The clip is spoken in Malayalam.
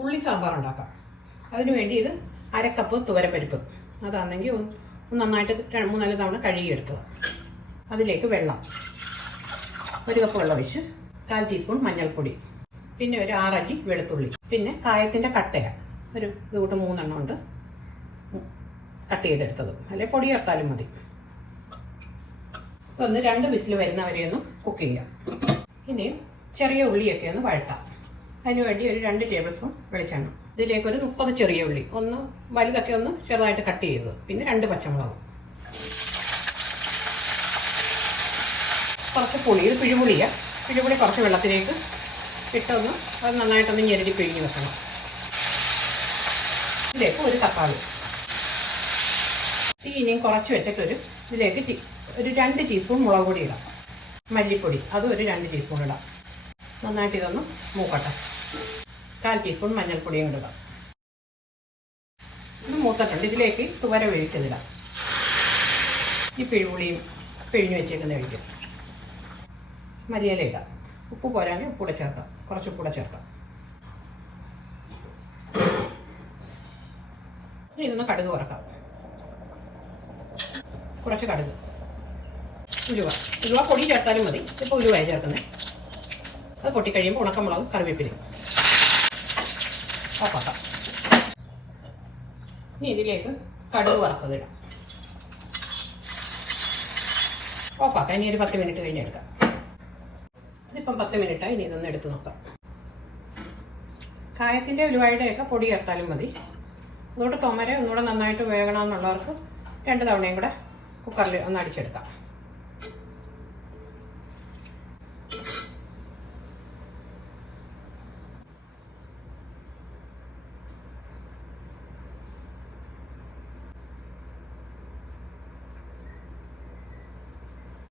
ഉള്ളി സാമ്പാർ ഉണ്ടാക്കാം. അതിനുവേണ്ടി ഇത് 1/2 കപ്പ് തുവരപ്പരിപ്പ്, അതാണെങ്കിൽ നന്നായിട്ട് 3-4 തവണ കഴുകിയെടുക്കുക. അതിലേക്ക് വെള്ളം, 1 കപ്പ് വെള്ളം ഒഴിച്ച് 1/4 ടീസ്പൂൺ മഞ്ഞൾപ്പൊടി, പിന്നെ ഒരു 6 അല്ലി വെളുത്തുള്ളി, പിന്നെ കായത്തിൻ്റെ കട്ടയ ഒരു ഇതുകൂട്ട് 3 എണ്ണം ഉണ്ട് കട്ട് ചെയ്തെടുത്തത്, അല്ലെ പൊടി ചേർത്താലും മതി. ഇതൊന്ന് 2 വിസിൽ വരുന്നവരെ ഒന്ന് കുക്ക് ചെയ്യാം. ഇനിയും ചെറിയ ഉള്ളിയൊക്കെ ഒന്ന് വഴട്ടാം. അതിനുവേണ്ടി ഒരു 2 ടേബിൾ സ്പൂൺ വെളിച്ചെണ്ണ, ഇതിലേക്ക് ഒരു 30 ചെറിയ ഉള്ളി, ഒന്ന് വലുതൊക്കെ ഒന്ന് ചെറുതായിട്ട് കട്ട് ചെയ്തത്, പിന്നെ 2 പച്ചമുളക്, കുറച്ച് പുളി, ഇത് പിഴുപുളിയാണ്. പിഴുപുളി കുറച്ച് വെള്ളത്തിലേക്ക് ഇട്ടൊന്ന് അത് നന്നായിട്ടൊന്ന് ഞെരടി പിഴിഞ്ഞ് വെക്കണം. ഇതിലേക്ക് ഒരു തക്കാളി, തീ ഇനിയും കുറച്ച് വെച്ചിട്ടൊരു ഇതിലേക്ക് ഒരു 2 ടീസ്പൂൺ മുളക് പൊടി ഇടാം. മല്ലിപ്പൊടി അതും ഒരു 2 ടീസ്പൂൺ ഇടാം. നന്നായിട്ട് ഇതൊന്ന് മൂക്കട്ടെ. 1/4 ടീസ്പൂൺ മഞ്ഞൾപ്പൊടിയും ഇടുക. ഇത് മൂത്തിട്ടുണ്ട്. ഇതിലേക്ക് തുവര ഒഴിച്ചതിടാം. ഈ പിഴുപുളിയും പിഴിഞ്ഞ് വെച്ചേക്കുന്ന ഒഴിക്കും. മല്ലിയില ഇടാം. ഉപ്പ് പോരാണെങ്കിൽ ഉപ്പൂടെ ചേർക്കാം, കുറച്ച് ഉപ്പൂടെ ചേർക്കാം. ഇതൊന്ന് കടുക് വറക്കാം. കുറച്ച് കടുക്, ഉലുവ പൊടി ചേർത്താലും മതി. ഇപ്പോൾ ഉലുവയായി ചേർക്കുന്നത്. അത് പൊട്ടിക്കഴിയുമ്പോൾ ഉണക്കമുളക്, കറിവേപ്പിലയും ഓഫാക്കാം. ഇനി ഇതിലേക്ക് കടുക് വറുത്തതിടാം. ഓഫാക്കാം. ഇനി ഒരു 10 മിനിറ്റ് കഴിഞ്ഞെടുക്കാം. ഇതിപ്പം 10 മിനിറ്റായി. ഇനി ഇതൊന്ന് എടുത്ത് നോക്കാം. കായത്തിൻ്റെ ഉലുവയുടെയൊക്കെ പൊടി ചേർത്താലും മതി. അതുകൊണ്ട് ഒന്നുകൂടെ നന്നായിട്ട് വേകണമെന്നുള്ളവർക്ക് 2 തവണയും കൂടെ കുക്കറിൽ ഒന്ന് അടിച്ചെടുക്കാം.